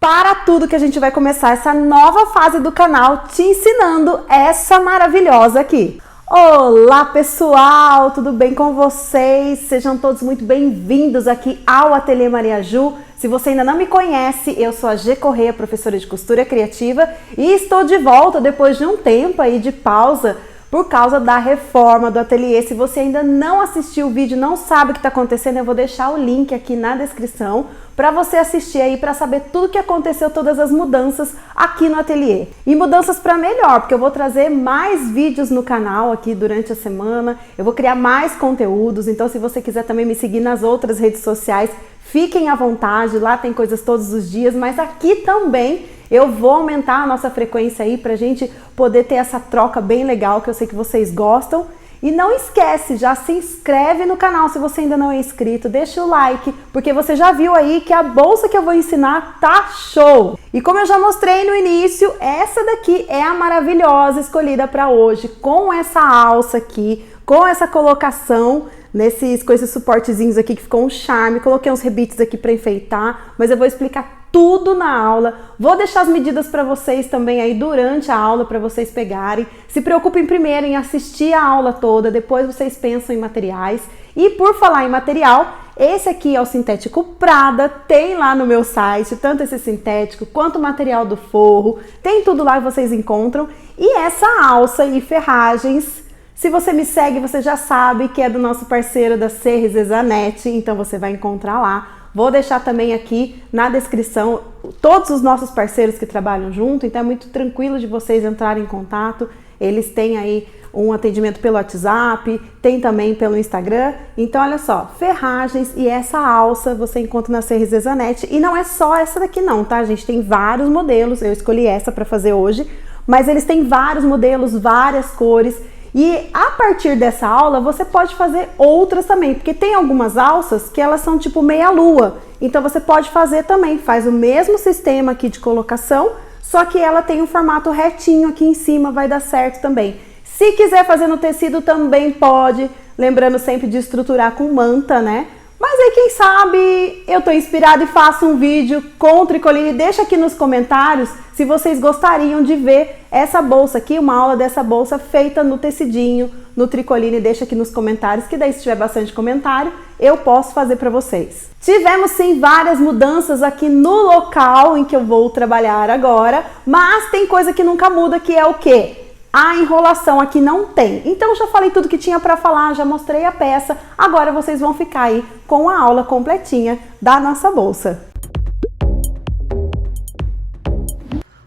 Para tudo que a gente vai começar essa nova fase do canal te ensinando essa maravilhosa aqui. Olá pessoal, tudo bem com vocês? Sejam todos muito bem-vindos aqui ao Ateliê Maria Ju. Se você ainda não me conhece, eu sou a G Correia, professora de costura criativa, e estou de volta depois de um tempo aí de pausa por causa da reforma do ateliê. Se você ainda não assistiu o vídeo, não sabe o que está acontecendo, eu vou deixar o link aqui na descrição para você assistir aí, para saber tudo que aconteceu, todas as mudanças aqui no ateliê. E mudanças para melhor, porque eu vou trazer mais vídeos no canal aqui durante a semana, eu vou criar mais conteúdos, então se você quiser também me seguir nas outras redes sociais, fiquem à vontade, lá tem coisas todos os dias, mas aqui também eu vou aumentar a nossa frequência aí pra gente poder ter essa troca bem legal, que eu sei que vocês gostam. E não esquece, já se inscreve no canal se você ainda não é inscrito, deixa o like, porque você já viu aí que a bolsa que eu vou ensinar tá show! E como eu já mostrei no início, essa daqui é a maravilhosa escolhida para hoje, com essa alça aqui, com essa colocação com esses suportezinhos aqui que ficou um charme. Coloquei uns rebites aqui para enfeitar, mas eu vou explicar tudo na aula. Vou deixar as medidas para vocês também aí durante a aula para vocês pegarem. Se preocupem primeiro em assistir a aula toda, depois vocês pensam em materiais. E por falar em material, esse aqui é o sintético Prada, tem lá no meu site, tanto esse sintético quanto o material do forro, tem tudo lá que vocês encontram. E essa alça e ferragens, se você me segue, você já sabe que é do nosso parceiro da CRZ Zanetti, então você vai encontrar lá. Vou deixar também aqui na descrição todos os nossos parceiros que trabalham junto, então é muito tranquilo de vocês entrarem em contato. Eles têm aí um atendimento pelo WhatsApp, tem também pelo Instagram. Então olha só, ferragens e essa alça você encontra na CRZ Zanetti. E não é só essa daqui não, tá gente? Tem vários modelos, eu escolhi essa para fazer hoje, mas eles têm vários modelos, várias cores. E a partir dessa aula você pode fazer outras também, porque tem algumas alças que elas são tipo meia lua, então você pode fazer também, faz o mesmo sistema aqui de colocação, só que ela tem um formato retinho aqui em cima, vai dar certo também. Se quiser fazer no tecido também pode, lembrando sempre de estruturar com manta, né? Mas aí quem sabe eu tô inspirada e faço um vídeo com o tricoline. Deixa aqui nos comentários se vocês gostariam de ver essa bolsa aqui, uma aula dessa bolsa feita no tecidinho, no tricoline. Deixa aqui nos comentários, que daí se tiver bastante comentário, eu posso fazer para vocês. Tivemos sim várias mudanças aqui no local em que eu vou trabalhar agora, mas tem coisa que nunca muda, que é o quê? A enrolação aqui não tem. Então já falei tudo que tinha para falar, já mostrei a peça. Agora vocês vão ficar aí com a aula completinha da nossa bolsa.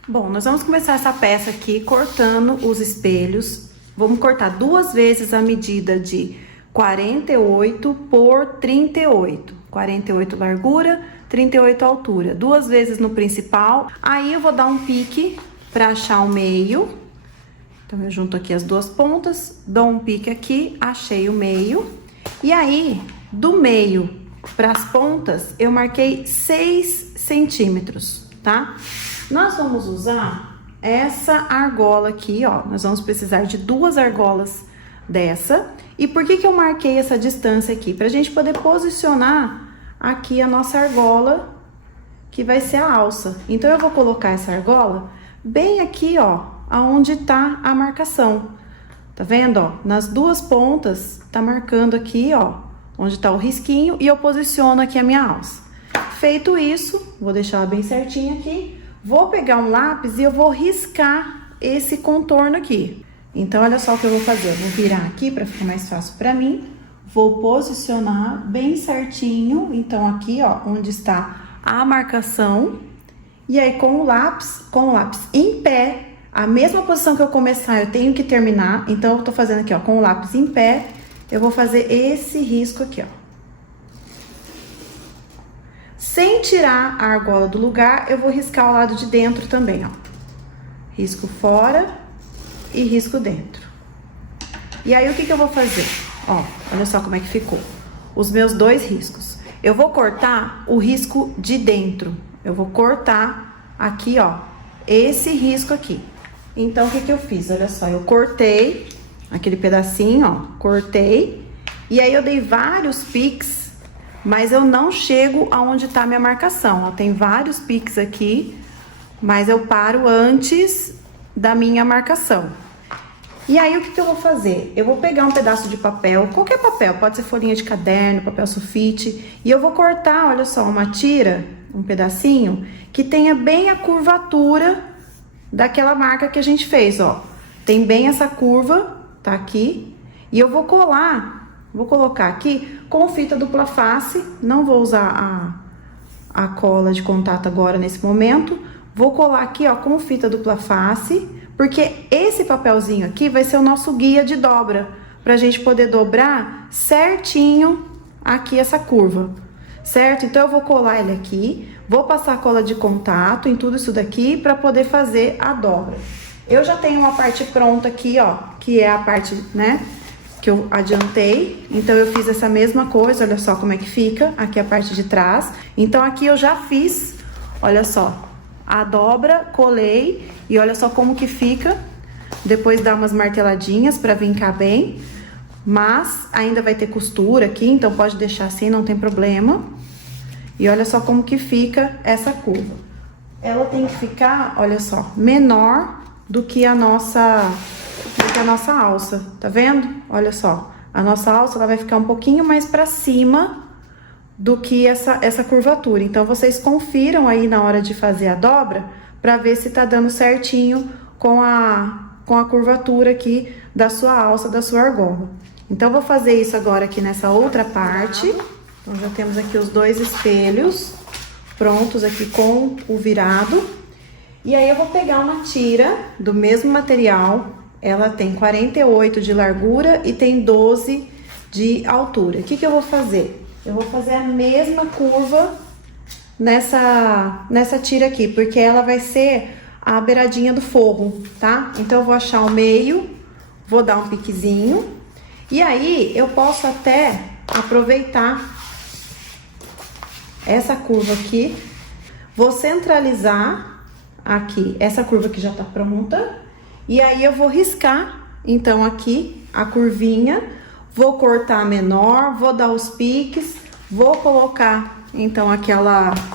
Bom, nós vamos começar essa peça aqui cortando os espelhos. Vamos cortar duas vezes a medida de 48 por 38. 48 largura, 38 altura. Duas vezes no principal. Aí eu vou dar um pique para achar o meio. Então, eu junto aqui as duas pontas, dou um pique aqui, achei o meio. E aí, do meio para as pontas, eu marquei 6 centímetros, tá? Nós vamos usar essa argola aqui, ó. Nós vamos precisar de 2 argolas dessa. E por que que eu marquei essa distância aqui? Pra gente poder posicionar aqui a nossa argola, que vai ser a alça. Então, eu vou colocar essa argola bem aqui, ó, aonde tá a marcação. Tá vendo, ó? Nas duas pontas, tá marcando aqui, ó, onde tá o risquinho, e eu posiciono aqui a minha alça. Feito isso, vou deixar ela bem certinha aqui, vou pegar um lápis e eu vou riscar esse contorno aqui. Então, olha só o que eu vou fazer. Eu vou virar aqui para ficar mais fácil para mim, vou posicionar bem certinho, então aqui, ó, onde está a marcação, e aí com o lápis em pé, a mesma posição que eu começar, eu tenho que terminar. Então, eu tô fazendo aqui, ó, com o lápis em pé, eu vou fazer esse risco aqui, ó. Sem tirar a argola do lugar, eu vou riscar o lado de dentro também, ó. Risco fora e risco dentro. E aí, o que que eu vou fazer? Ó, olha só como é que ficou. Os meus 2 riscos. Eu vou cortar o risco de dentro. Eu vou cortar aqui, ó, esse risco aqui. Então, o que que eu fiz? Olha só, eu cortei aquele pedacinho, ó, cortei. E aí, eu dei vários piques mas eu não chego aonde tá a minha marcação. Ó, tem vários piques aqui, mas eu paro antes da minha marcação. E aí, o que eu vou fazer? Eu vou pegar um pedaço de papel, qualquer papel, pode ser folhinha de caderno, papel sulfite, e eu vou cortar, olha só, uma tira, um pedacinho, que tenha bem a curvatura daquela marca que a gente fez, ó. Tem bem essa curva, tá aqui, e eu vou colar, vou colocar aqui com fita dupla face, não vou usar a cola de contato agora nesse momento, vou colar aqui, ó, com fita dupla face, porque esse papelzinho aqui vai ser o nosso guia de dobra, pra gente poder dobrar certinho aqui essa curva, certo? Então, eu vou colar ele aqui, vou passar cola de contato em tudo isso daqui pra poder fazer a dobra. Eu já tenho uma parte pronta aqui, ó, que é a parte, né, que eu adiantei. Então, eu fiz essa mesma coisa, olha só como é que fica, aqui a parte de trás. Então, aqui eu já fiz, olha só, a dobra, colei e olha só como que fica. Depois dá umas marteladinhas pra vincar bem, mas ainda vai ter costura aqui, então pode deixar assim, não tem problema. E olha só como que fica essa curva. Ela tem que ficar, olha só, menor do que a nossa alça, tá vendo? Olha só, a nossa alça ela vai ficar um pouquinho mais pra cima do que essa curvatura. Então, vocês confiram aí na hora de fazer a dobra, pra ver se tá dando certinho com a curvatura aqui da sua alça, da sua argola. Então, eu vou fazer isso agora aqui nessa outra parte. Então, já temos aqui os dois espelhos prontos aqui com o virado. E aí, eu vou pegar uma tira do mesmo material. Ela tem 48 de largura e tem 12 de altura. O que eu vou fazer? Eu vou fazer a mesma curva nessa tira aqui, porque ela vai ser a beiradinha do forro, tá? Então, eu vou achar o meio, vou dar um piquezinho. E aí, eu posso até aproveitar essa curva aqui, vou centralizar aqui, essa curva que já tá pronta. E aí, eu vou riscar, então, aqui, a curvinha. Vou cortar menor, vou dar os piques, vou colocar, então,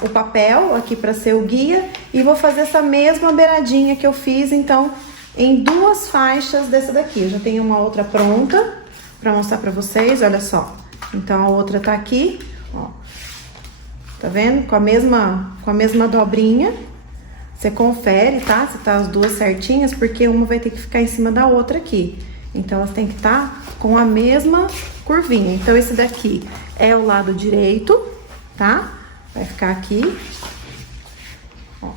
o papel aqui para ser o guia. E vou fazer essa mesma beiradinha que eu fiz, então, em duas faixas dessa daqui. Eu já tenho uma outra pronta para mostrar para vocês, olha só. Então, a outra tá aqui, ó. Tá vendo? Com a mesma dobrinha. Você confere, tá? Se tá as duas certinhas, porque uma vai ter que ficar em cima da outra aqui. Então, elas têm que estar com a mesma curvinha. Então, esse daqui é o lado direito, tá? Vai ficar aqui. Ó.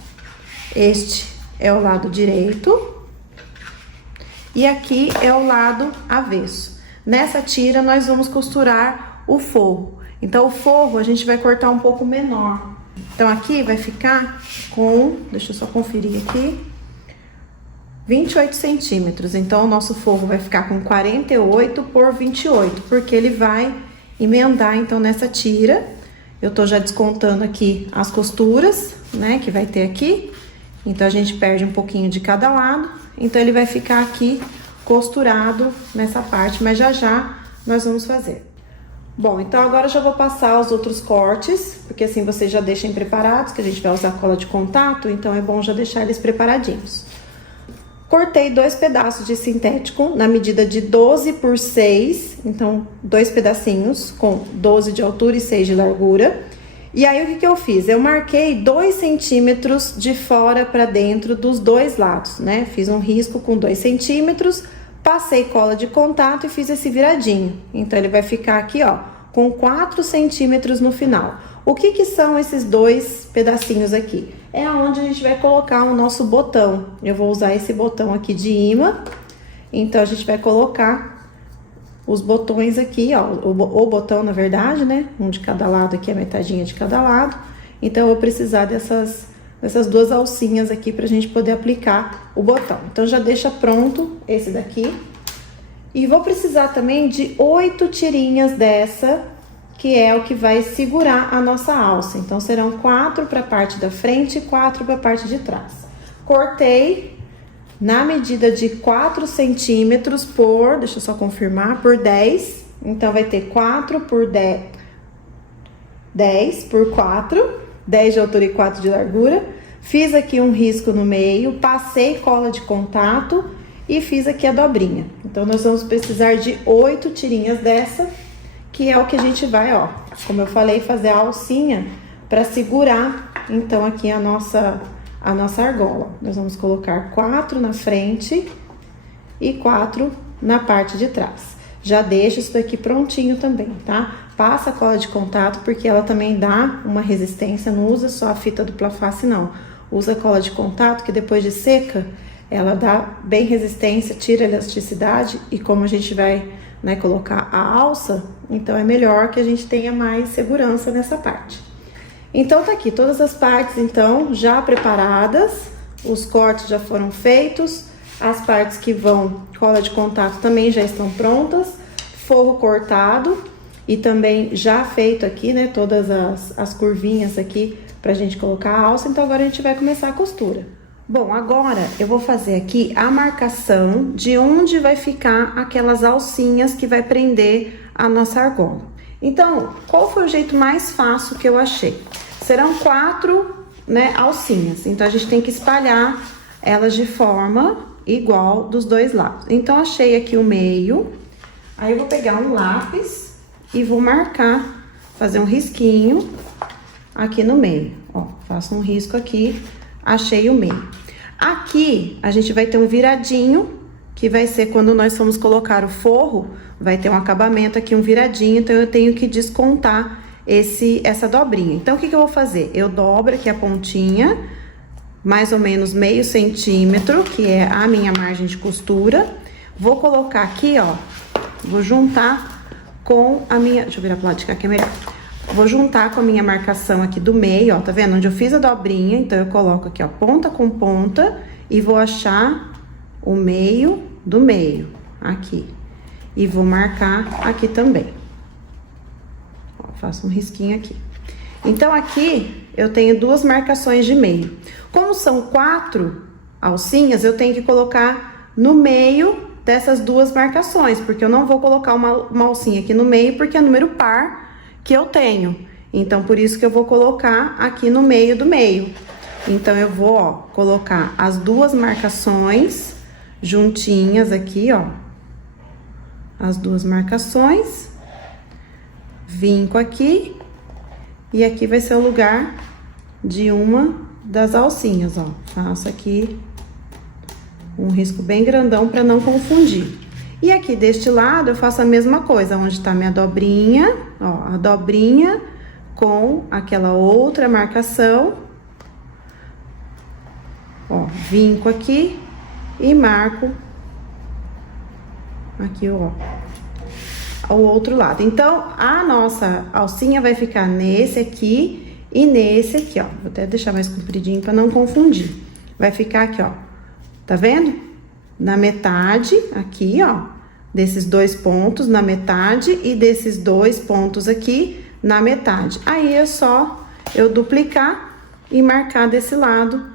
Este é o lado direito. E aqui é o lado avesso. Nessa tira, nós vamos costurar o forro. Então, o forro a gente vai cortar um pouco menor. Então, aqui vai ficar com... Deixa eu só conferir aqui. 28 centímetros. Então, o nosso forro vai ficar com 48 por 28, porque ele vai emendar, então, nessa tira. Eu tô já descontando aqui as costuras, né, que vai ter aqui. Então, a gente perde um pouquinho de cada lado. Então, ele vai ficar aqui costurado nessa parte, mas já nós vamos fazer. Bom, então, agora eu já vou passar os outros cortes, porque assim vocês já deixem preparados, que a gente vai usar cola de contato, então é bom já deixar eles preparadinhos. Cortei 2 pedaços de sintético na medida de 12 por 6, então 2 pedacinhos com 12 de altura e 6 de largura. E aí, o que eu fiz? Eu marquei 2 centímetros de fora para dentro dos dois lados, né? Fiz um risco com 2 centímetros, passei cola de contato e fiz esse viradinho. Então, ele vai ficar aqui, ó, com 4 centímetros no final. O que são esses 2 pedacinhos aqui? É onde a gente vai colocar o nosso botão. Eu vou usar esse botão aqui de imã. Então, a gente vai colocar os botões aqui, ó. O botão, na verdade, né? Um de cada lado aqui, a metadinha de cada lado. Então, eu vou precisar dessas 2 alcinhas aqui pra gente poder aplicar o botão. Então, já deixa pronto esse daqui. E vou precisar também de 8 tirinhas dessa, que é o que vai segurar a nossa alça. Então, serão 4 para a parte da frente e 4 para a parte de trás. Cortei na medida de 4 centímetros por, deixa eu só confirmar, por 10. Então, vai ter 4 por 10, 10 por 4, 10 de altura e 4 de largura. Fiz aqui um risco no meio, passei cola de contato e fiz aqui a dobrinha. Então, nós vamos precisar de 8 tirinhas dessa, que é o que a gente vai, ó, como eu falei, fazer a alcinha para segurar, então, aqui a nossa argola. Nós vamos colocar 4 na frente e 4 na parte de trás. Já deixa isso daqui prontinho também, tá? Passa a cola de contato, porque ela também dá uma resistência, não usa só a fita dupla face, não. Usa a cola de contato, que depois de seca, ela dá bem resistência, tira a elasticidade, e como a gente vai, né, colocar a alça, então é melhor que a gente tenha mais segurança nessa parte. Então, tá aqui todas as partes, então, já preparadas, os cortes já foram feitos, as partes que vão cola de contato também já estão prontas, forro cortado e também já feito aqui, né, todas as curvinhas aqui pra gente colocar a alça. Então, agora a gente vai começar a costura. Bom, agora eu vou fazer aqui a marcação de onde vai ficar aquelas alcinhas que vai prender a nossa argola. Então, qual foi o jeito mais fácil que eu achei? Serão 4, né, alcinhas. Então, a gente tem que espalhar elas de forma igual dos dois lados. Então, achei aqui o meio. Aí, eu vou pegar um lápis e vou marcar, fazer um risquinho aqui no meio. Ó, faço um risco aqui, achei o meio. Aqui, a gente vai ter um viradinho, que vai ser quando nós formos colocar o forro, vai ter um acabamento aqui, um viradinho, então eu tenho que descontar essa dobrinha. Então, o que eu vou fazer? Eu dobro aqui a pontinha, mais ou menos meio centímetro, que é a minha margem de costura. Vou colocar aqui, ó, vou juntar com a minha... Deixa eu virar pro lado de cá que é melhor. Vou juntar com a minha marcação aqui do meio, ó, tá vendo? Onde eu fiz a dobrinha, então eu coloco aqui, ó, ponta com ponta e vou achar o meio do meio, aqui. E vou marcar aqui também. Ó, faço um risquinho aqui. Então, aqui eu tenho 2 marcações de meio. Como são 4 alcinhas, eu tenho que colocar no meio dessas 2 marcações, porque eu não vou colocar uma alcinha aqui no meio, porque é número par que eu tenho. Então, por isso que eu vou colocar aqui no meio do meio. Então, eu vou, ó, colocar as 2 marcações juntinhas aqui, ó. As 2 marcações. Vinco aqui. E aqui vai ser o lugar de uma das alcinhas, ó. Faço aqui um risco bem grandão para não confundir. E aqui deste lado eu faço a mesma coisa, onde tá minha dobrinha, ó, a dobrinha com aquela outra marcação. Ó, vinco aqui e marco aqui, ó, o outro lado. Então, a nossa alcinha vai ficar nesse aqui e nesse aqui, ó. Vou até deixar mais compridinho para não confundir. Vai ficar aqui, ó. Tá vendo? Na metade, aqui, ó, desses 2 pontos na metade e desses 2 pontos aqui na metade. Aí, é só eu duplicar e marcar desse lado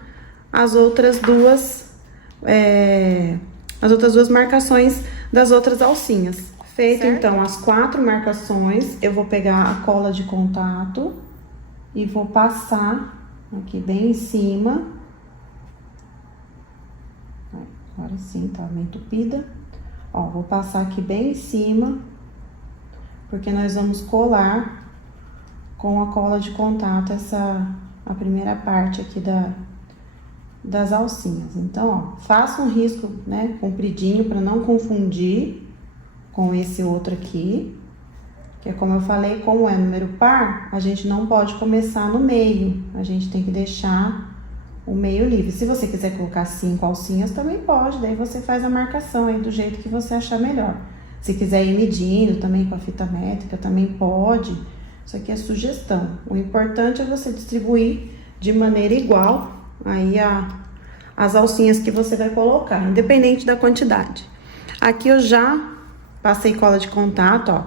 as outras duas marcações das outras alcinhas. Feito, certo? Então, as 4 marcações, eu vou pegar a cola de contato e vou passar aqui bem em cima. Agora sim, tá meio entupida. Ó, vou passar aqui bem em cima, porque nós vamos colar com a cola de contato a primeira parte aqui das alcinhas. Então, ó, faço um risco, né, compridinho para não confundir com esse outro aqui, que é como eu falei, como é número par, a gente não pode começar no meio, a gente tem que deixar o meio livre. Se você quiser colocar 5 alcinhas, também pode, daí você faz a marcação aí do jeito que você achar melhor. Se quiser ir medindo também com a fita métrica, também pode. Isso aqui é sugestão. O importante é você distribuir de maneira igual aí as alcinhas que você vai colocar, independente da quantidade. Aqui eu já passei cola de contato, ó,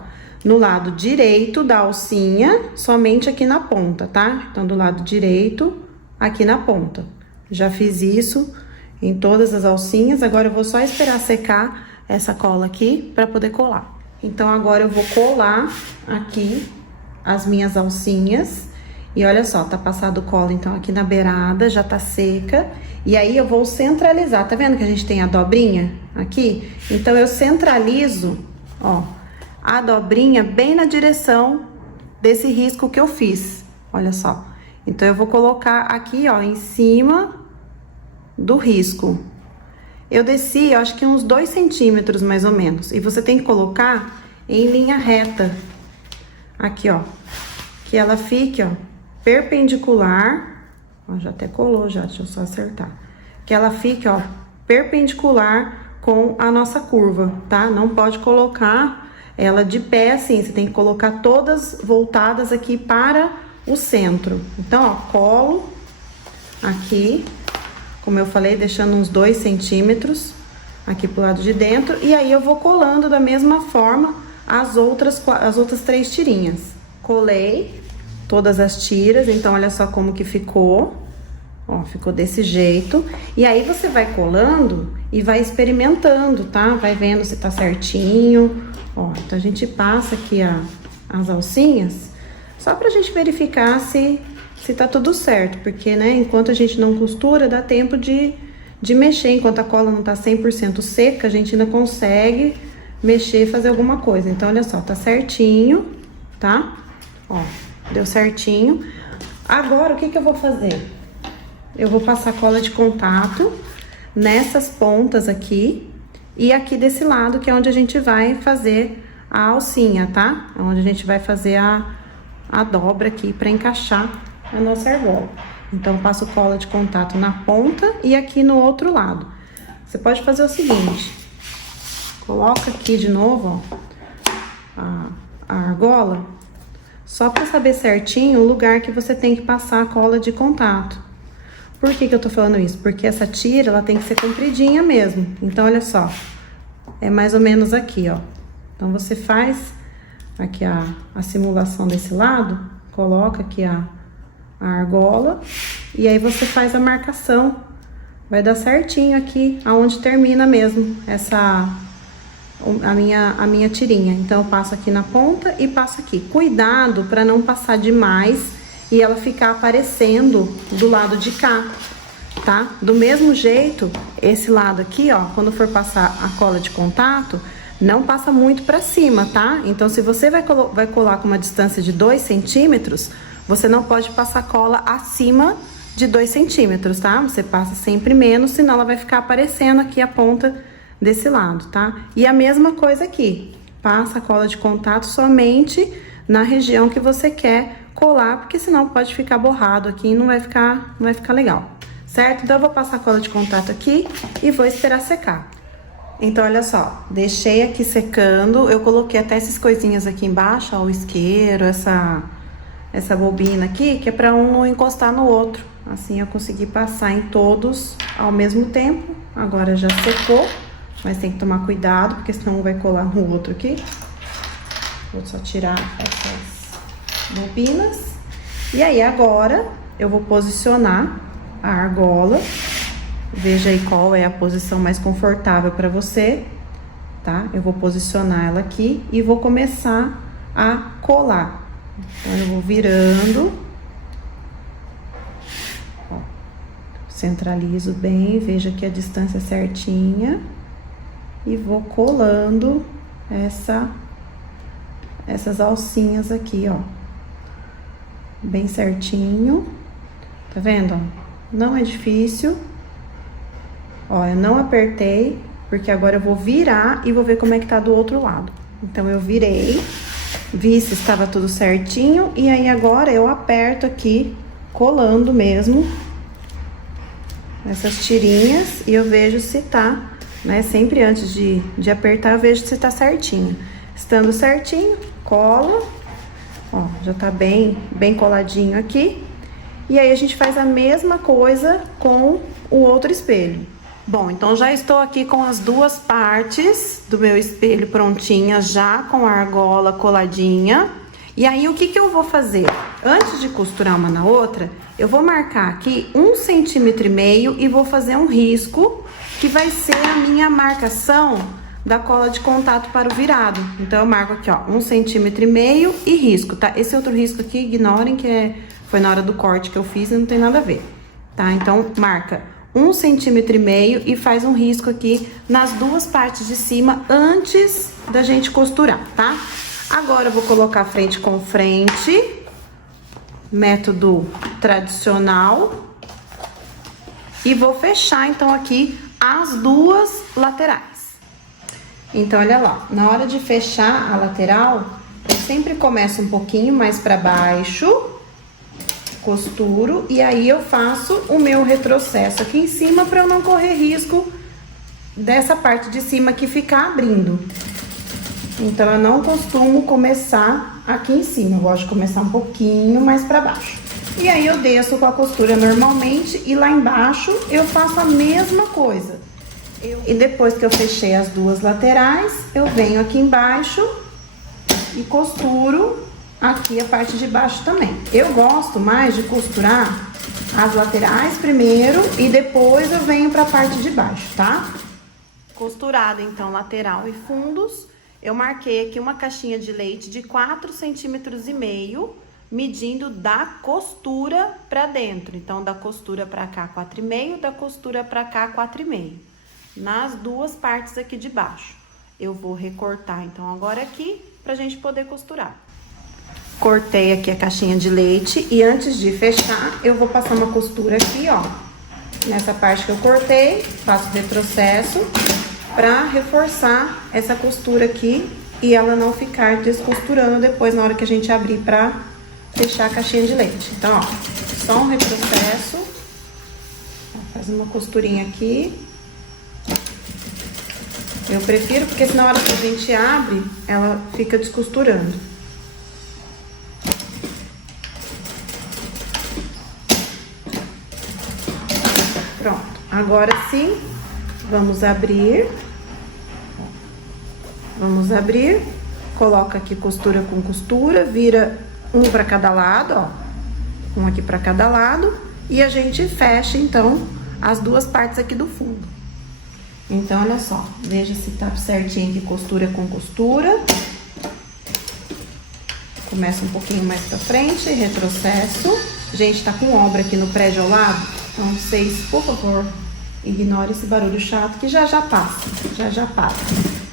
no lado direito da alcinha, somente aqui na ponta, tá? Então, do lado direito, aqui na ponta. Já fiz isso em todas as alcinhas, agora eu vou só esperar secar essa cola aqui pra poder colar. Então, agora eu vou colar aqui as minhas alcinhas. E olha só, tá passado o colo, então, aqui na beirada, já tá seca. E aí, eu vou centralizar. Tá vendo que a gente tem a dobrinha aqui? Então, eu centralizo, ó, a dobrinha bem na direção desse risco que eu fiz. Olha só. Então, eu vou colocar aqui, ó, em cima do risco. Eu desci, eu acho que uns 2 centímetros, mais ou menos. E você tem que colocar em linha reta. Aqui, ó. Que ela fique, ó, perpendicular. Ó, já até colou, já. Deixa eu só acertar. Que ela fique, ó, perpendicular com a nossa curva, tá? Não pode colocar ela de pé, assim. Você tem que colocar todas voltadas aqui para o centro. Então, ó, colo aqui, como eu falei, deixando uns 2 centímetros aqui pro lado de dentro. E aí, eu vou colando da mesma forma as outras 3 tirinhas. Colei todas as tiras, então olha só como que ficou. Ó, ficou desse jeito. E aí, você vai colando e vai experimentando, tá? Vai vendo se tá certinho. Ó, então a gente passa aqui as alcinhas, só pra gente verificar se tá tudo certo. Porque, né, enquanto a gente não costura, dá tempo de mexer. Enquanto a cola não tá 100% seca, a gente ainda consegue mexer e fazer alguma coisa. Então, olha só, tá certinho, tá? Ó, deu certinho. Agora, o que eu vou fazer? Eu vou passar cola de contato nessas pontas aqui e aqui desse lado, que é onde a gente vai fazer a alcinha, tá? É onde a gente vai fazer a dobra aqui pra encaixar a nossa argola. Então, passo cola de contato na ponta e aqui no outro lado. Você pode fazer o seguinte: coloca aqui de novo, ó, a argola, só pra saber certinho o lugar que você tem que passar a cola de contato. Por que eu tô falando isso? Porque essa tira, ela tem que ser compridinha mesmo. Então, olha só, é mais ou menos aqui, ó. Então, você faz aqui a simulação desse lado, coloca aqui a argola, e aí você faz a marcação. Vai dar certinho aqui, aonde termina mesmo a minha tirinha. Então, eu passo aqui na ponta e passo aqui. Cuidado para não passar demais e ela ficar aparecendo do lado de cá, tá? Do mesmo jeito, esse lado aqui, ó, quando for passar a cola de contato, não passa muito pra cima, tá? Então, se você vai colar com uma distância de 2 centímetros, você não pode passar cola acima de 2 centímetros, tá? Você passa sempre menos, senão ela vai ficar aparecendo aqui a ponta desse lado, tá? E a mesma coisa aqui, passa a cola de contato somente na região que você quer colar, porque senão pode ficar borrado aqui e não vai ficar legal, certo? Então, eu vou passar a cola de contato aqui e vou esperar secar. Então, olha só, deixei aqui secando, eu coloquei até essas coisinhas aqui embaixo, ó, o isqueiro, essa bobina aqui, que é pra um não encostar no outro. Assim, eu consegui passar em todos ao mesmo tempo. Agora já secou, mas tem que tomar cuidado, porque senão um vai colar no outro aqui. Vou só tirar essas bobinas. E aí, agora, eu vou posicionar a argola. Veja aí qual é a posição mais confortável para você, tá? Eu vou posicionar ela aqui e vou começar a colar. Então, eu vou virando. Ó, centralizo bem, veja que a distância é certinha. E vou colando essas alcinhas aqui, ó. Bem certinho. Tá vendo, ó? Não é difícil. Ó, eu não apertei, porque agora eu vou virar e vou ver como é que tá do outro lado. Então, eu virei, vi se estava tudo certinho, e aí agora eu aperto aqui, colando mesmo essas tirinhas, e eu vejo se tá, né? Sempre antes de apertar, eu vejo se tá certinho. Estando certinho, colo, ó, já tá bem coladinho aqui. E aí, a gente faz a mesma coisa com o outro espelho. Bom, então já estou aqui com as duas partes do meu espelho prontinhas, já com a argola coladinha. E aí, o que eu vou fazer? Antes de costurar uma na outra, eu vou marcar aqui 1,5 centímetro e vou fazer um risco, que vai ser a minha marcação da cola de contato para o virado. Então, eu marco aqui, ó, 1,5 cm e risco, tá? Esse outro risco aqui, ignorem que foi na hora do corte que eu fiz e não tem nada a ver, tá? Então, marca 1,5 cm e faz um risco aqui nas duas partes de cima antes da gente costurar, tá? Agora, eu vou colocar frente com frente, método tradicional, e vou fechar, então, aqui as duas laterais. Então, olha lá, na hora de fechar a lateral, eu sempre começo um pouquinho mais pra baixo, costuro, e aí eu faço o meu retrocesso aqui em cima pra eu não correr risco dessa parte de cima aqui ficar abrindo. Então, eu não costumo começar aqui em cima, eu gosto de começar um pouquinho mais pra baixo. E aí, eu desço com a costura normalmente e lá embaixo eu faço a mesma coisa. E depois que eu fechei as duas laterais, eu venho aqui embaixo e costuro aqui a parte de baixo também. Eu gosto mais de costurar as laterais primeiro e depois eu venho pra parte de baixo, tá? Costurado, então, lateral e fundos, eu marquei aqui uma caixinha de leite de 4,5 cm, medindo da costura pra dentro. Então, da costura pra cá, 4,5, da costura pra cá, 4,5. Nas duas partes aqui de baixo. Eu vou recortar, então, agora aqui, pra gente poder costurar. Cortei aqui a caixinha de leite e antes de fechar, eu vou passar uma costura aqui, ó. Nessa parte que eu cortei, faço retrocesso pra reforçar essa costura aqui e ela não ficar descosturando depois na hora que a gente abrir pra fechar a caixinha de leite. Então, ó, só um retrocesso. Faz uma costurinha aqui. Eu prefiro porque na hora que a gente abre, ela fica descosturando. Pronto. Agora sim, vamos abrir. Vamos abrir. Coloca aqui costura com costura, vira um para cada lado, ó. Um aqui para cada lado. E a gente fecha, então, as duas partes aqui do fundo. Então, olha só, veja se tá certinho aqui, costura com costura. Começa um pouquinho mais pra frente, retrocesso. Gente, tá com obra aqui no prédio ao lado, então vocês, por favor, ignorem esse barulho chato que já passa, já passa.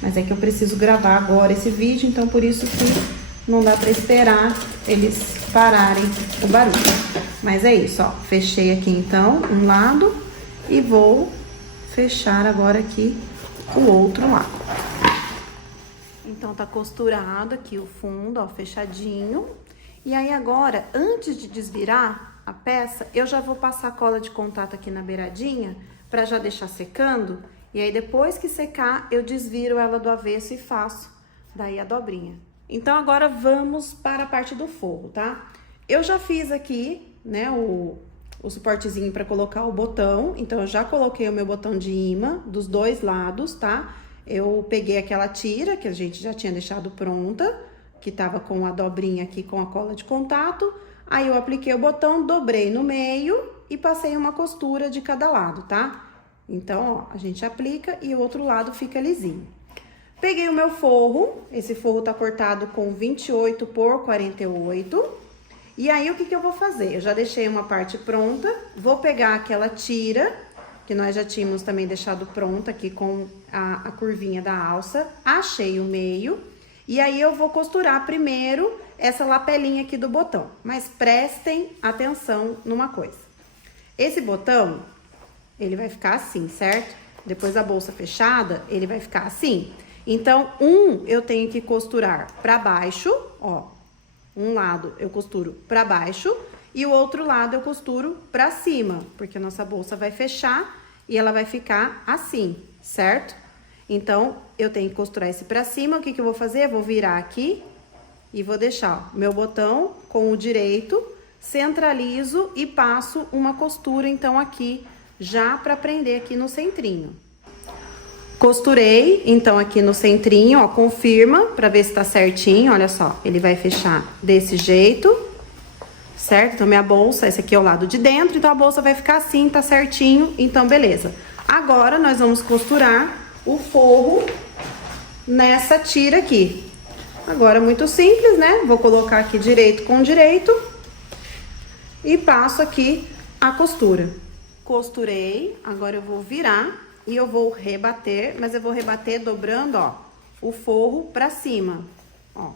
Mas é que eu preciso gravar agora esse vídeo, então por isso que não dá pra esperar eles pararem o barulho. Mas é isso, ó, fechei aqui então um lado e vou fechar agora aqui o outro lado. Então, tá costurado aqui o fundo, ó, fechadinho. E aí, agora, antes de desvirar a peça, eu já vou passar cola de contato aqui na beiradinha pra já deixar secando. E aí, depois que secar, eu desviro ela do avesso e faço daí a dobrinha. Então, agora vamos para a parte do forro, tá? Eu já fiz aqui, né, o suportezinho para colocar o botão. Então, eu já coloquei o meu botão de imã dos dois lados, tá? Eu peguei aquela tira que a gente já tinha deixado pronta, que tava com a dobrinha aqui com a cola de contato. Aí, eu apliquei o botão, dobrei no meio e passei uma costura de cada lado, tá? Então, ó, a gente aplica e o outro lado fica lisinho. Peguei o meu forro, esse forro tá cortado com 28 por 48. E aí, o que eu vou fazer? Eu já deixei uma parte pronta, vou pegar aquela tira, que nós já tínhamos também deixado pronta aqui com a curvinha da alça, achei o meio, e aí eu vou costurar primeiro essa lapelinha aqui do botão. Mas prestem atenção numa coisa. Esse botão, ele vai ficar assim, certo? Depois da bolsa fechada, ele vai ficar assim. Então, eu tenho que costurar pra baixo, ó. Um lado eu costuro pra baixo e o outro lado eu costuro pra cima, porque a nossa bolsa vai fechar e ela vai ficar assim, certo? Então, eu tenho que costurar esse pra cima. O que eu vou fazer? Eu vou virar aqui e vou deixar o meu botão com o direito, centralizo e passo uma costura, então, aqui, já pra prender aqui no centrinho. Costurei, então, aqui no centrinho, ó, confirma pra ver se tá certinho, olha só. Ele vai fechar desse jeito, certo? Então, minha bolsa, esse aqui é o lado de dentro, então a bolsa vai ficar assim, tá certinho, então, beleza. Agora, nós vamos costurar o forro nessa tira aqui. Agora, muito simples, né? Vou colocar aqui direito com direito e passo aqui a costura. Costurei, agora eu vou virar e eu vou rebater, mas eu vou rebater dobrando, ó, o forro pra cima, ó.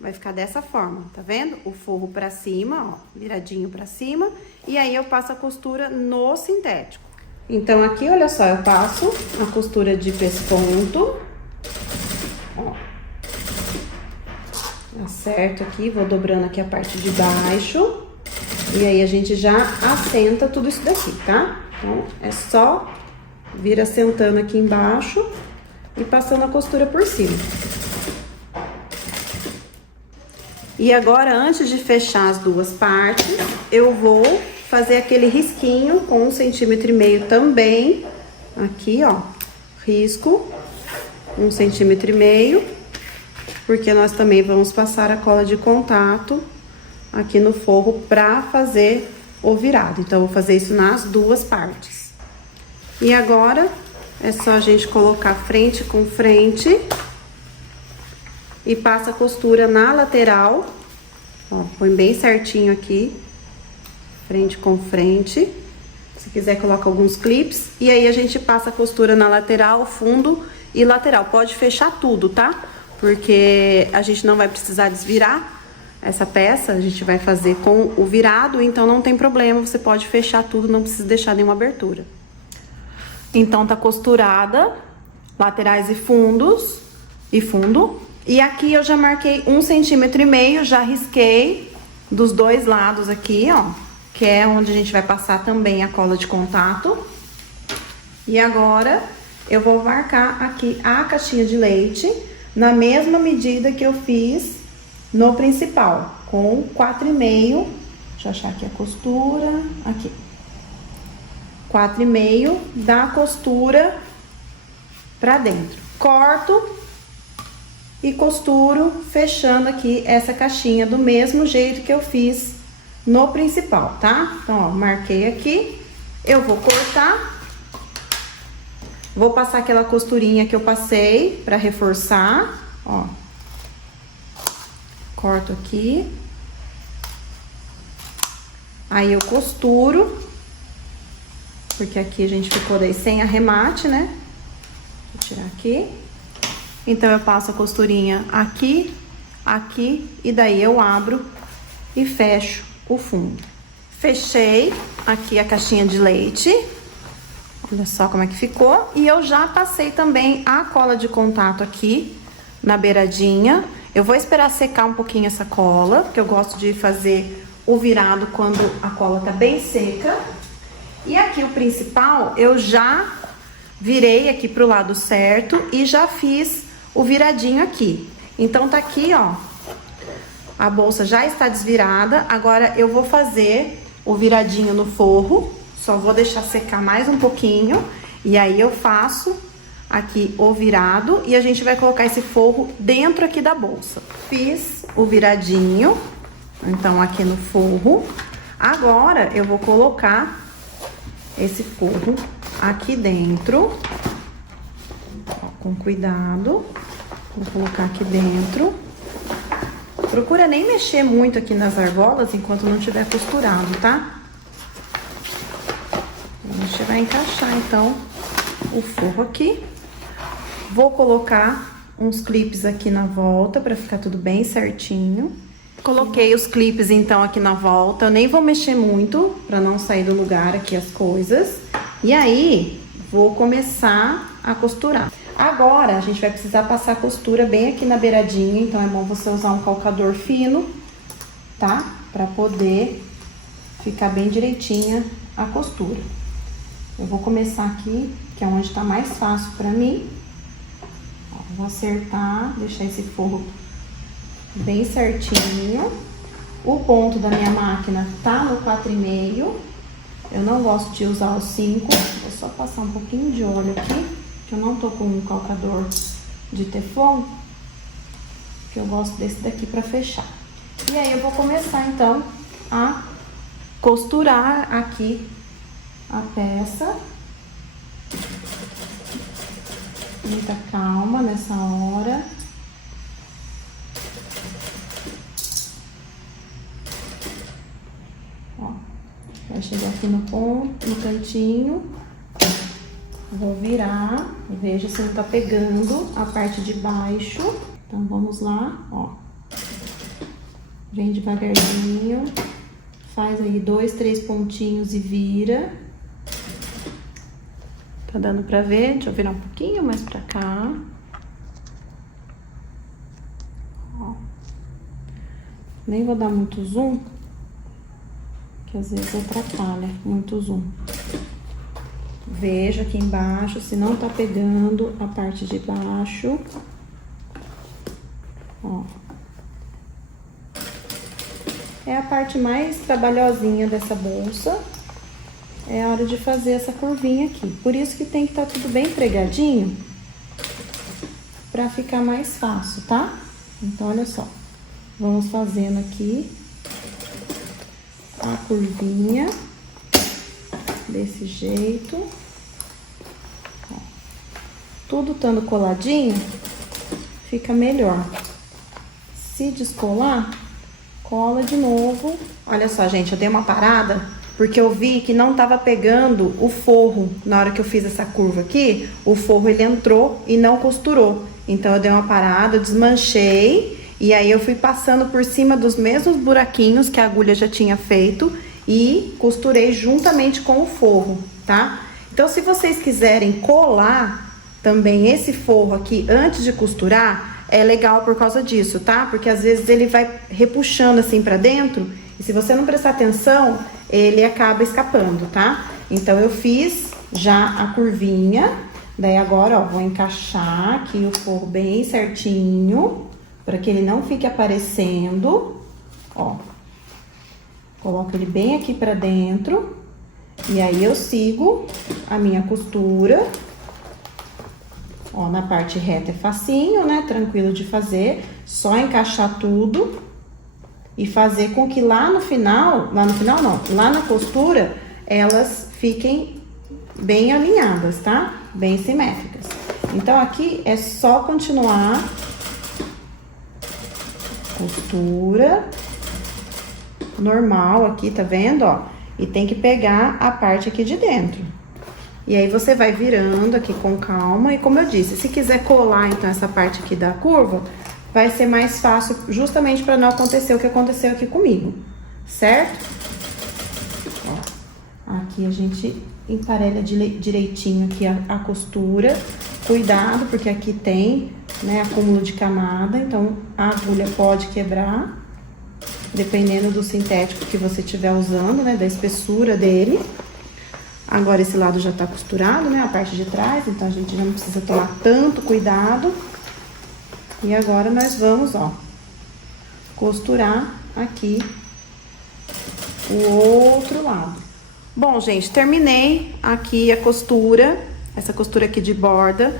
Vai ficar dessa forma, tá vendo? O forro pra cima, ó, viradinho pra cima, e aí eu passo a costura no sintético. Então, aqui, olha só, eu passo a costura de pesponto, ó. Acerto aqui, vou dobrando aqui a parte de baixo, e aí a gente já assenta tudo isso daqui, tá? Então, é só vir assentando aqui embaixo e passando a costura por cima. E agora, antes de fechar as duas partes, eu vou fazer aquele risquinho com 1,5 cm também. Aqui, ó, risco 1,5 cm, porque nós também vamos passar a cola de contato aqui no forro pra fazer o virado. Então, eu vou fazer isso nas duas partes. E agora, é só a gente colocar frente com frente e passa a costura na lateral, ó, põe bem certinho aqui, frente com frente. Se quiser, coloca alguns clips. E aí, a gente passa a costura na lateral, fundo e lateral. Pode fechar tudo, tá? Porque a gente não vai precisar desvirar essa peça, a gente vai fazer com o virado, então não tem problema, você pode fechar tudo, não precisa deixar nenhuma abertura. Então, tá costurada, laterais e fundos, e fundo. E aqui eu já marquei 1,5 cm, já risquei dos dois lados aqui, ó, que é onde a gente vai passar também a cola de contato. E agora, eu vou marcar aqui a caixinha de leite, na mesma medida que eu fiz no principal, com 4,5, deixa eu achar aqui a costura, aqui. 4,5 da costura pra dentro. Corto e costuro, fechando aqui essa caixinha do mesmo jeito que eu fiz no principal, tá? Então, ó, marquei aqui, eu vou cortar, vou passar aquela costurinha que eu passei pra reforçar, ó. Corto aqui, aí eu costuro, porque aqui a gente ficou daí sem arremate, né? Vou tirar aqui. Então, eu passo a costurinha aqui, aqui, e daí eu abro e fecho o fundo. Fechei aqui a caixinha de leite, olha só como é que ficou. E eu já passei também a cola de contato aqui na beiradinha. Eu vou esperar secar um pouquinho essa cola, porque eu gosto de fazer o virado quando a cola tá bem seca. E aqui o principal, eu já virei aqui pro lado certo e já fiz o viradinho aqui. Então, tá aqui, ó, a bolsa já está desvirada. Agora, eu vou fazer o viradinho no forro, só vou deixar secar mais um pouquinho. E aí, eu faço aqui o virado e a gente vai colocar esse forro dentro aqui da bolsa. Fiz o viradinho, então, aqui no forro. Agora, eu vou colocar esse forro aqui dentro, ó, com cuidado. Vou colocar aqui dentro. Procura nem mexer muito aqui nas argolas enquanto não tiver costurado, tá? A gente vai encaixar, então, o forro aqui. Vou colocar uns clipes aqui na volta pra ficar tudo bem certinho. Coloquei os clipes, então, aqui na volta. Eu nem vou mexer muito pra não sair do lugar aqui as coisas. E aí, vou começar a costurar. Agora, a gente vai precisar passar a costura bem aqui na beiradinha, então é bom você usar um calcador fino, tá? Pra poder ficar bem direitinha a costura. Eu vou começar aqui, que é onde tá mais fácil pra mim. Ó, vou acertar, deixar esse forro bem certinho. O ponto da minha máquina tá no 4,5. Eu não gosto de usar o 5, vou só passar um pouquinho de óleo aqui. Eu não tô com um calcador de teflon, que eu gosto desse daqui pra fechar. E aí, eu vou começar, então, a costurar aqui a peça Muita calma nessa hora. Ó, vai chegar aqui no ponto, no cantinho. Vou virar, veja se não tá pegando a parte de baixo. Então, vamos lá, ó. Vem devagarzinho. Faz aí 2, 3 pontinhos e vira. Tá dando pra ver? Deixa eu virar um pouquinho mais pra cá. Ó. Nem vou dar muito zoom, que às vezes atrapalha muito zoom. Veja aqui embaixo se não tá pegando a parte de baixo. Ó. É a parte mais trabalhosinha dessa bolsa. É a hora de fazer essa curvinha aqui. Por isso que tem que estar tudo bem pregadinho, pra ficar mais fácil, tá? Então, olha só. Vamos fazendo aqui a curvinha desse jeito. Ó. Tudo estando coladinho, fica melhor. Se descolar, cola de novo. Olha só, gente, eu dei uma parada porque eu vi que não tava pegando o forro. Na hora que eu fiz essa curva aqui, o forro ele entrou e não costurou. Então eu dei uma parada, eu desmanchei e aí eu fui passando por cima dos mesmos buraquinhos que a agulha já tinha feito e costurei juntamente com o forro, tá? Então, se vocês quiserem colar também esse forro aqui antes de costurar, é legal por causa disso, tá? Porque às vezes ele vai repuxando assim pra dentro e se você não prestar atenção, ele acaba escapando, tá? Então, eu fiz já a curvinha, daí agora, ó, vou encaixar aqui o forro bem certinho, para que ele não fique aparecendo, ó. Coloco ele bem aqui pra dentro, e aí eu sigo a minha costura. Ó, na parte reta é facinho, né? Tranquilo de fazer, só encaixar tudo e fazer com que lá no final não, lá na costura, elas fiquem bem alinhadas, tá? Bem simétricas. Então, aqui é só continuar costura normal aqui, tá vendo, ó? E tem que pegar a parte aqui de dentro. E aí, você vai virando aqui com calma. E como eu disse, se quiser colar, então, essa parte aqui da curva, vai ser mais fácil, justamente para não acontecer o que aconteceu aqui comigo, certo? Ó, aqui a gente emparelha direitinho aqui a costura. Cuidado, porque aqui tem, né, acúmulo de camada, então a agulha pode quebrar, dependendo do sintético que você estiver usando, né, da espessura dele. Agora esse lado já tá costurado, né, a parte de trás, então a gente já não precisa tomar tanto cuidado. E agora nós vamos, ó, costurar aqui o outro lado. Bom, gente, terminei aqui a costura, essa costura aqui de borda.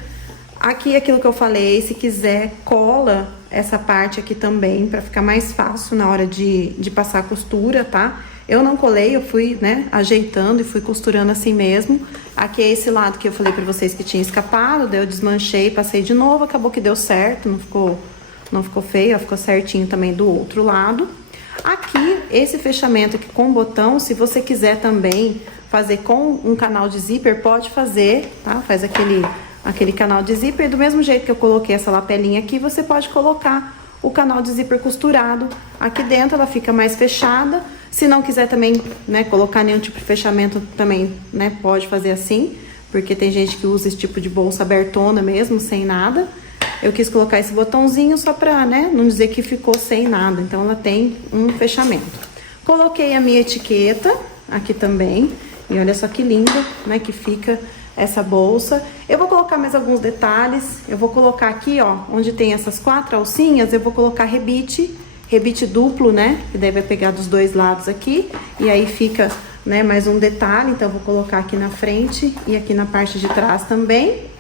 Aqui, aquilo que eu falei, se quiser, cola essa parte aqui também, pra ficar mais fácil na hora de passar a costura, tá? Eu não colei, eu fui, né, ajeitando e fui costurando assim mesmo. Aqui é esse lado que eu falei pra vocês que tinha escapado, daí eu desmanchei, passei de novo, acabou que deu certo, não ficou feio, ficou certinho também do outro lado. Aqui, esse fechamento aqui com botão, se você quiser também fazer com um canal de zíper, pode fazer, tá? Faz aquele canal de zíper, do mesmo jeito que eu coloquei essa lapelinha aqui, você pode colocar o canal de zíper costurado aqui dentro, ela fica mais fechada. Se não quiser também, né, colocar nenhum tipo de fechamento também, né, pode fazer assim, porque tem gente que usa esse tipo de bolsa abertona mesmo, sem nada. Eu quis colocar esse botãozinho só pra, né, não dizer que ficou sem nada, então ela tem um fechamento. Coloquei a minha etiqueta aqui também, e olha só que linda, né, que fica essa bolsa. Eu vou colocar mais alguns detalhes, eu vou colocar aqui, ó, onde tem essas 4 alcinhas, eu vou colocar rebite duplo, né, que daí vai pegar dos dois lados aqui, e aí fica, né, mais um detalhe, então eu vou colocar aqui na frente e aqui na parte de trás também.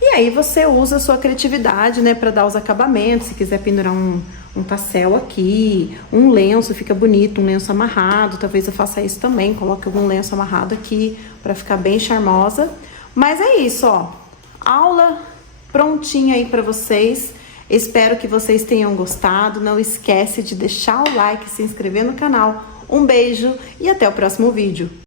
E aí você usa a sua criatividade, né, pra dar os acabamentos, se quiser pendurar um tassel aqui, um lenço, fica bonito, um lenço amarrado, talvez eu faça isso também, coloque algum lenço amarrado aqui, pra ficar bem charmosa. Mas é isso, ó, aula prontinha aí para vocês. Espero que vocês tenham gostado. Não esquece de deixar o like, se inscrever no canal. Um beijo e até o próximo vídeo.